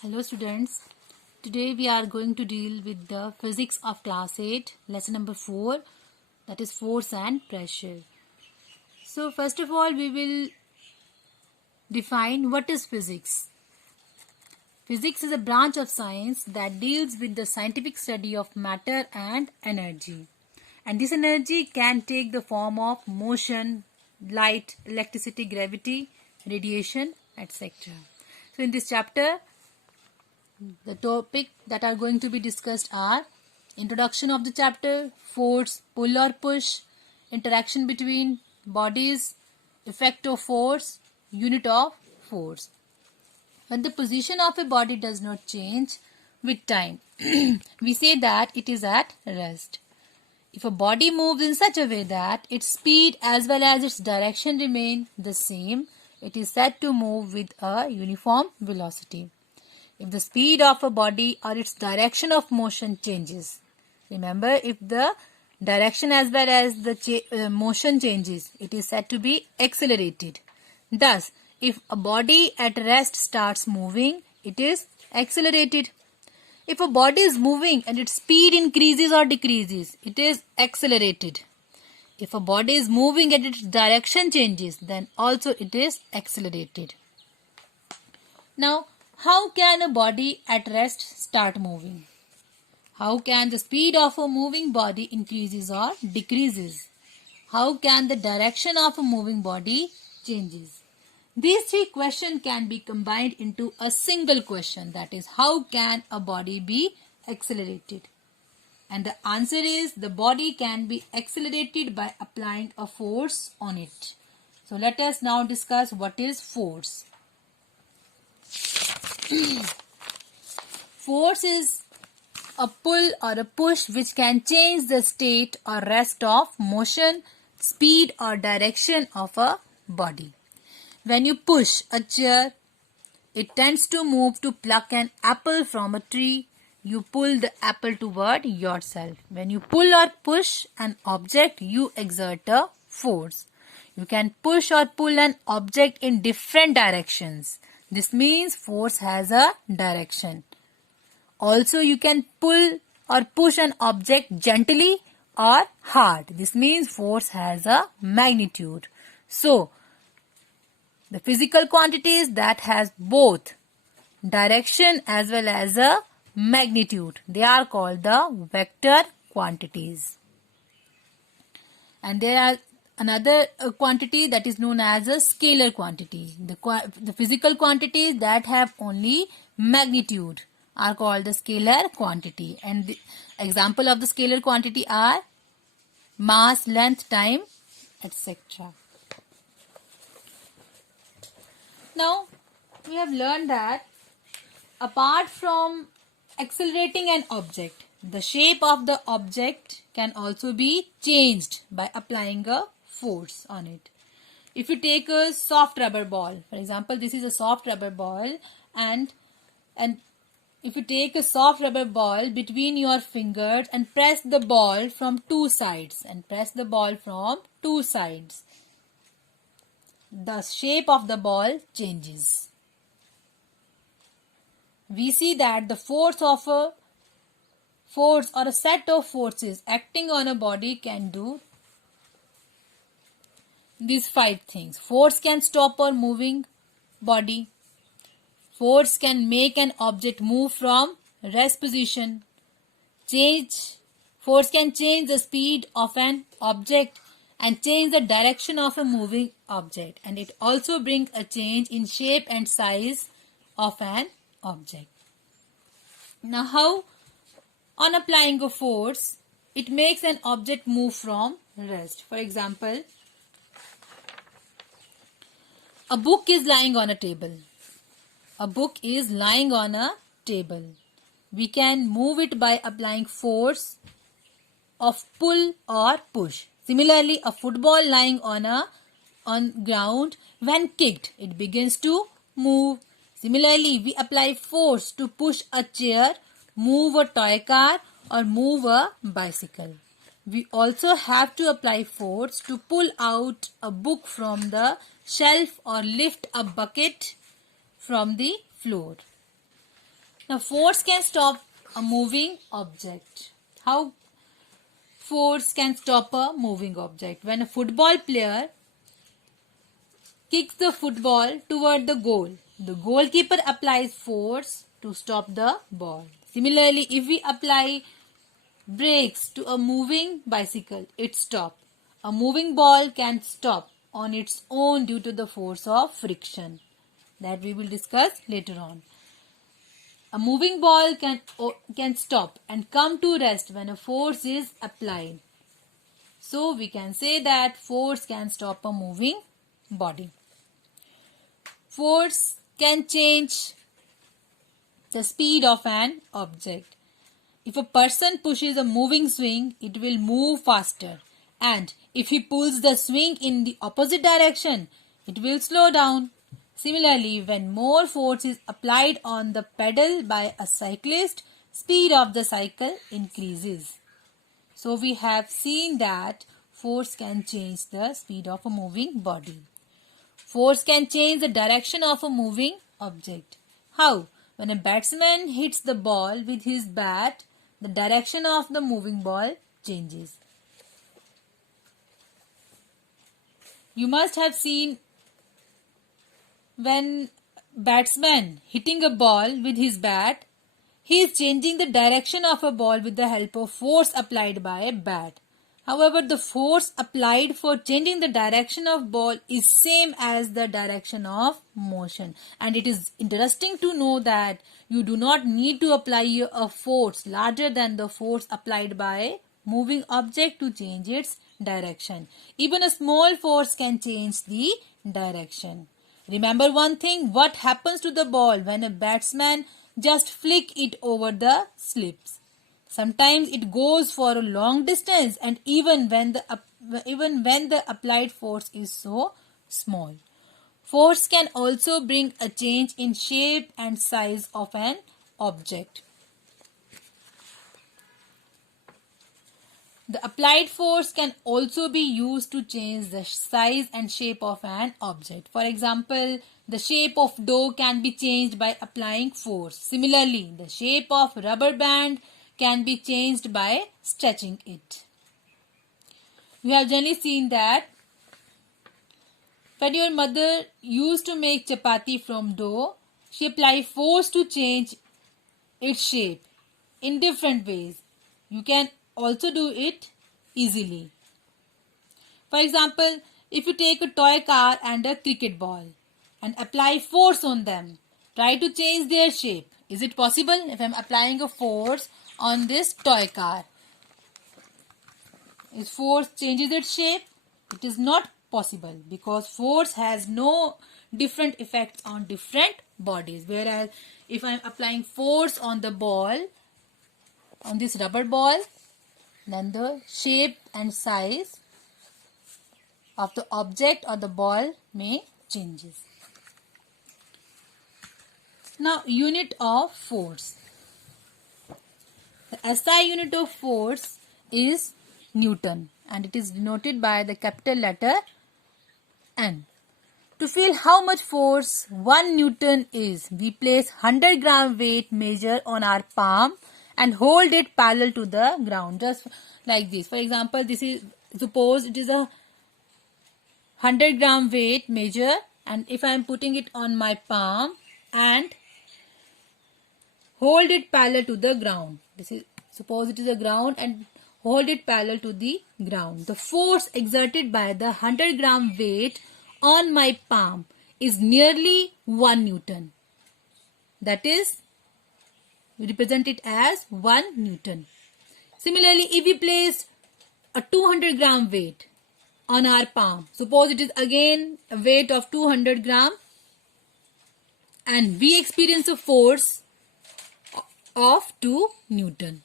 Hello students, today we are going to deal with the physics of class 8, lesson number 4, that is force and pressure. So first of all we will define what is physics. Physics is a branch of science that deals with the scientific study of matter and energy. And this energy can take the form of motion, light, electricity, gravity, radiation, etc. So in this chapter, the topic that are going to be discussed are introduction of the chapter, force, pull or push, interaction between bodies, effect of force, unit of force. When the position of a body does not change with time, we say that it is at rest. If a body moves in such a way that its speed as well as its direction remain the same, it is said to move with a uniform velocity. If the speed of a body or its direction of motion changes, remember, if the direction as well as the motion changes, it is said to be accelerated. Thus, if a body at rest starts moving, it is accelerated. If a body is moving and its speed increases or decreases, it is accelerated. If a body is moving and its direction changes, then also it is accelerated. Now, how can a body at rest start moving? How can the speed of a moving body increases or decreases? How can the direction of a moving body changes? These three questions can be combined into a single question, that is, how can a body be accelerated? And the answer is the body can be accelerated by applying a force on it. So let us now discuss what is force. Force is a pull or a push which can change the state or rest of motion, speed or direction of a body. When you push a chair, it tends to move to pluck an apple from a tree. You pull the apple toward yourself. When you pull or push an object, you exert a force. You can push or pull an object in different directions. This means force has a direction. Also, you can pull or push an object gently or hard. This means force has a magnitude. So, the physical quantities that has both direction as well as a magnitude, they are called the vector quantities. And there are another quantity that is known as a scalar quantity. The physical quantities that have only magnitude are called the scalar quantity. And the example of the scalar quantity are mass, length, time, etc. Now, we have learned that apart from accelerating an object, the shape of the object can also be changed by applying a force on it. If you take a soft rubber ball, for example, this is a soft rubber ball, and if you take a soft rubber ball between your fingers and press the ball from two sides, the shape of the ball changes. We see that the force or a set of forces acting on a body can do these 5 things. Force can stop a moving body. Force can make an object move from rest position. Force can change the speed of an object and change the direction of a moving object. And it also brings a change in shape and size of an object. Now, how on applying a force, it makes an object move from rest. For example, a book is lying on a table. We can move it by applying force of pull or push. Similarly, a football lying on ground, when kicked, it begins to move. Similarly, we apply force to push a chair, move a toy car or move a bicycle. We also have to apply force to pull out a book from the shelf or lift a bucket from the floor. Now, force can stop a moving object. How force can stop a moving object? When a football player kicks the football toward the goal, the goalkeeper applies force to stop the ball. Similarly, if we apply brakes to a moving bicycle, it stops. A moving ball can stop on its own due to the force of friction that we will discuss later on. A moving ball can stop and come to rest when a force is applied. So we can say that force can stop a moving body. Force can change the speed of an object. If a person pushes a moving swing, it will move faster. And if he pulls the swing in the opposite direction, it will slow down. Similarly, when more force is applied on the pedal by a cyclist, speed of the cycle increases. So we have seen that force can change the speed of a moving body. Force can change the direction of a moving object. How? When a batsman hits the ball with his bat, the direction of the moving ball changes. You must have seen when batsman hitting a ball with his bat, he is changing the direction of a ball with the help of force applied by a bat. However, the force applied for changing the direction of ball is same as the direction of motion. And it is interesting to know that you do not need to apply a force larger than the force applied by a moving object to change its direction. Even a small force can change the direction. Remember one thing, what happens to the ball when a batsman just flick it over the slips? Sometimes it goes for a long distance, and even when the applied force is so small. Force can also bring a change in shape and size of an object. The applied force can also be used to change the size and shape of an object. For example, the shape of dough can be changed by applying force. Similarly, the shape of rubber band can be changed by stretching it. You have generally seen that when your mother used to make chapati from dough, she applied force to change its shape in different ways. You can also do it easily. For example, if you take a toy car and a cricket ball and apply force on them, try to change their shape. Is it possible? If I am applying a force on this toy car, if force changes its shape, it is not possible because force has no different effects on different bodies. Whereas if I am applying force on the ball, on this rubber ball, then the shape and size of the object or the ball may changes. Now, unit of force. The SI unit of force is Newton, and it is denoted by the capital letter N. To feel how much force 1 Newton is, we place 100 gram weight measure on our palm and hold it parallel to the ground, just like this. For example, this is, suppose it is a 100 gram weight measure, and if I am putting it on my palm and hold it parallel to the ground. This is, suppose it is a ground, and hold it parallel to the ground. The force exerted by the 100 gram weight on my palm is nearly 1 Newton. That is, we represent it as 1 Newton. Similarly, if we place a 200 gram weight on our palm, suppose it is again a weight of 200 gram, and we experience a force of 2 Newton.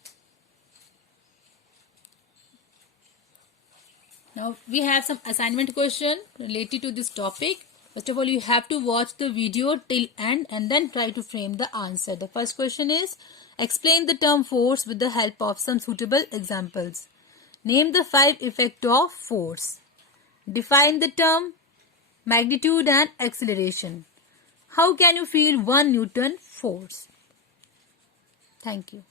Now we have some assignment question related to this topic. First of all, you have to watch the video till end and then try to frame the answer. The first question is, explain the term force with the help of some suitable examples. Name the 5 effects of force. Define the term magnitude and acceleration. How can you feel 1 Newton force? Thank you.